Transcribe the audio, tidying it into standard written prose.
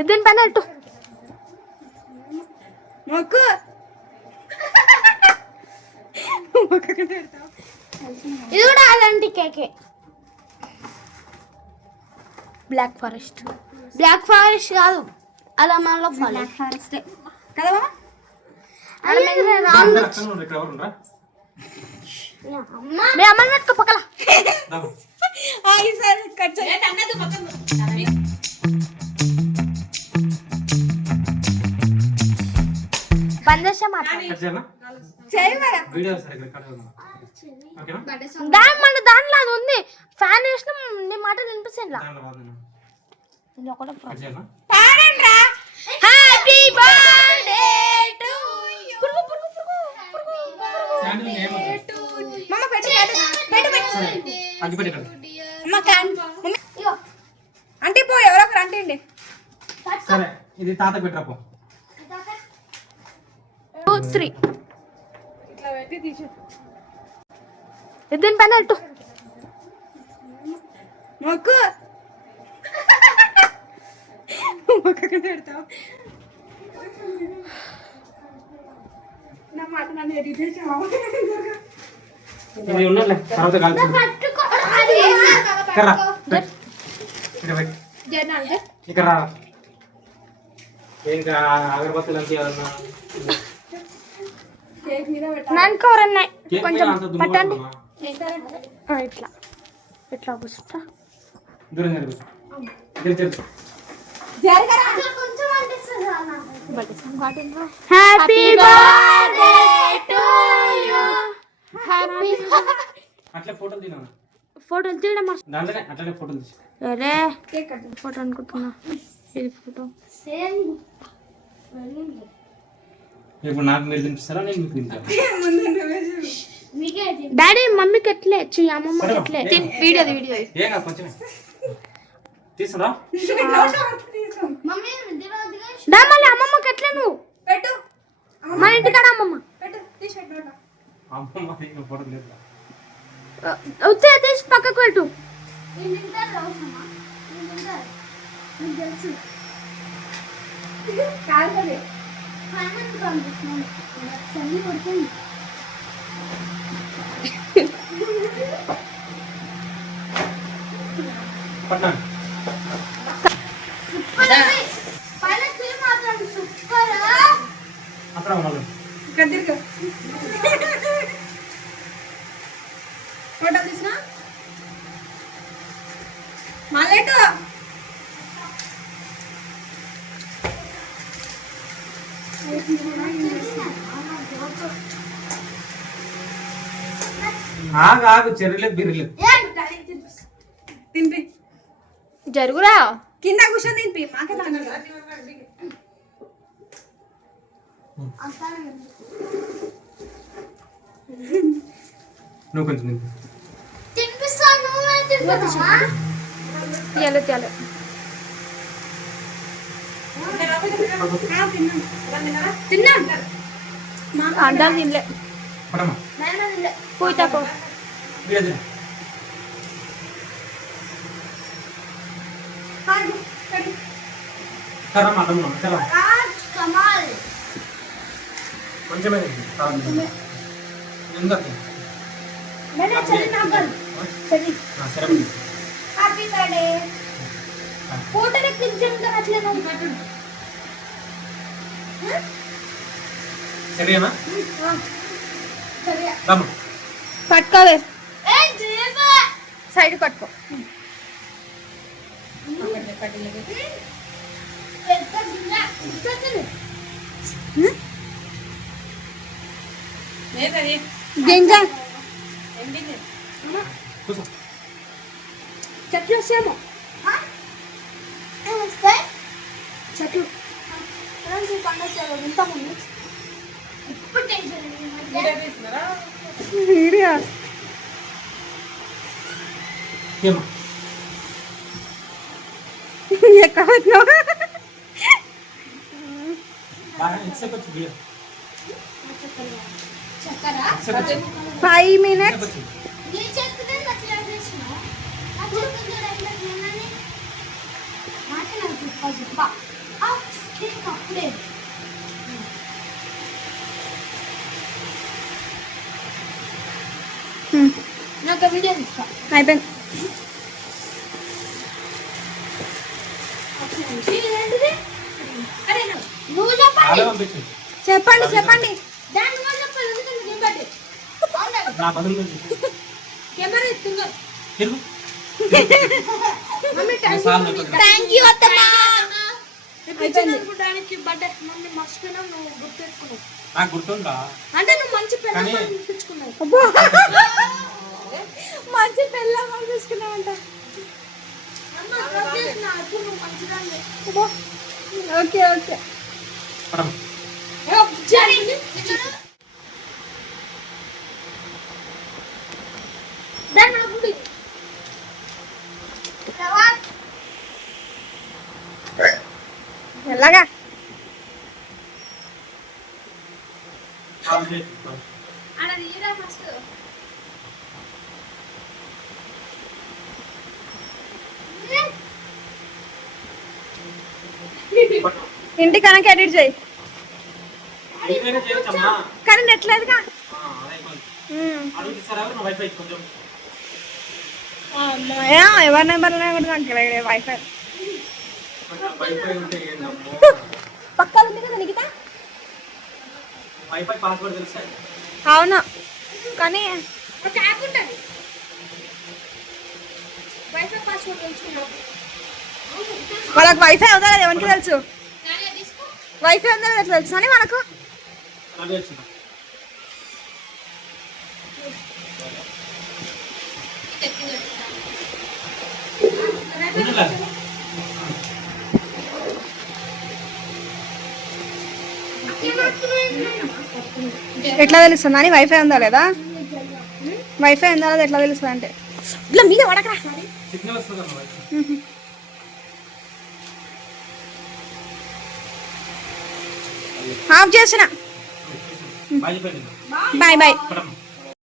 ఇద్దరిని పైన అట్టు మొక్కు ఇది కూడా అలాంటి కేకే. బ్లాక్ ఫారెస్ట్ కాదు, అలా మనలో ఫారెస్ట్ కదా మీ అమ్మని పెట్టుకో పక్కల. బందేశం దాంట్లో అది ఉంది. ఫ్యాన్ వేసిన నీ మాట వినిపిస్తుంది. Happy birthday to you. అంటే పో ఎవరో ఒకరు అంటే సరే ఇది తాత పెట్టరాపో. 2 3 ఇట్లా పెట్టి తీసి ఇద్దరిని పైన అట్టు మొక్కు పెడతావు. నా మాట నన్ను ఎడిట్ చేసావా? ఇది ఉన్నలే తర్వాత కాల్చు. కర్రా ఇక్కడ రా. ఇంకా అగరబత్తులు అంతే ఏమన్నా నాన్నకవరన్నాయి కొంచెం పట్టండి. ఇట్లా ఇట్లా కూర్చుంటా. దూరం జరుగు. Happy birthday to you. Happy అట్లా ఫోటోలు తినా. ఫోటోలు తీయడం దాంట్లోనే అట్లనే ఫోటోలు తీసి. అరే ఫోటో అనుకుంటున్నా. ఇది ఫోటో ఇప్పుడు నాకు మీరు తినిపిస్తారా నేను మీకు తింటాను. డాడీ మమ్మీకి ఎట్లే అమ్మమ్మకి ఎట్లే వీడియో ఏగా కొంచెం తీసుకురా. మళ్ళీ అమ్మమ్మకి ఎట్లే నువ్వు పెట్టు. మన ఇంటికాడ అమ్మమ్మ అమ్మమ్మ ఫోటో లేదు. వచ్చే తీసి పక్కకు పెట్టు. పట్నా అక్కడ ఉన్నాడు. ఫోటో తీసినా మాలేటు ఆగు చెర్రలేదు బిర్రలేదు. తింపి జరుగురా కింద కూర్చొని తింపి మాకే నువ్వు కొంచెం తింపి. తిన్నాం అడ్డాలు తినలే. పడమ్మా పోయి తక్కువ కరమ్మా అడమ్మా కరా కొంచెమే ఎందుకు హ్యాపీ బర్త్డే ఫోటోని క్లిక్ అట్లేనా సరేనా పట్టుకోవే సైడ్ కట్టుకో. గింజ చెట్లు వస్తామో చెట్లు పండుగ వింటాము. వీడియో ఎక్కడ 5 minutes. వీడియో తీస్తా. అయిపోయింది. ఇదేంటిది? అరే నువ్వు చెప్పాలి. ఆడే పంపించు. చెప్పండి చెప్పండి. దాన్ని నువ్వు చెప్పాలి. ఎందుకంటే నేను బట్టి. నా బదులు నువ్వు చెప్పు. కెమెరా ఎత్తుందో. తిరుగు. మమ్మీ సార్లు చెప్పండి. థ్యాంక్ యూ అత్తమ్మా. దానికి బర్త్డే మమ్మీ మర్చిపోయినావు, నువ్వు గుర్తెట్టుకున్నావు. నాకు గుర్తుందా? అంటే నువ్వు మంచి పెళ్ళి కానీ- అనిపించుకున్నావు. మంచి పెళ్ళ తీసుకున్నామంట. అమ్మ డ్రాప్ చేసిన అప్పుడు నువ్వు మంచిదాన్ని. Okay okay. పడమ. ఎలాగా కాల్ చేసి. ఇంటి కనుక ఎడిట్ చేయి. ఏదైనా చేయొచ్చమ్మా. కానీ నెట్ లేదుగా. అదైపోయింది. అడుగుతారా నా వైఫై కొంచెం. ఎవరి నెంబర్ వైఫై వైఫై ఉంటే ఏంటమ్మో. పక్కన ఉంది కదా నిగితా. వైఫై పాస్వర్డ్ తెలుసా? అవును కానీ ఒక యాప్ ఉంటుంది, వైఫై పాస్వర్డ్ తెలుసుకున్నావు. వాళ్ళకి వైఫై ఉందా లేదా ఎవరికి తెలుసు. నానే తీసుకో. వైఫై ఉందా లేదా తెలుసు అని మనకు. అదే వచ్చింది. ఉందిలే. ఎట్లా తెలుస్తుంది అని వైఫై ఉందా లేదా, వైఫై ఉందా లేదా ఎట్లా తెలుస్తుంది అంటే ఇట్లా మీద పడకరా. సిగ్నల్ వస్తుంది కదా వైఫై. ఆఫ్ చేసిన. బాయ్ చెప్పండి. Bye bye. పడమ.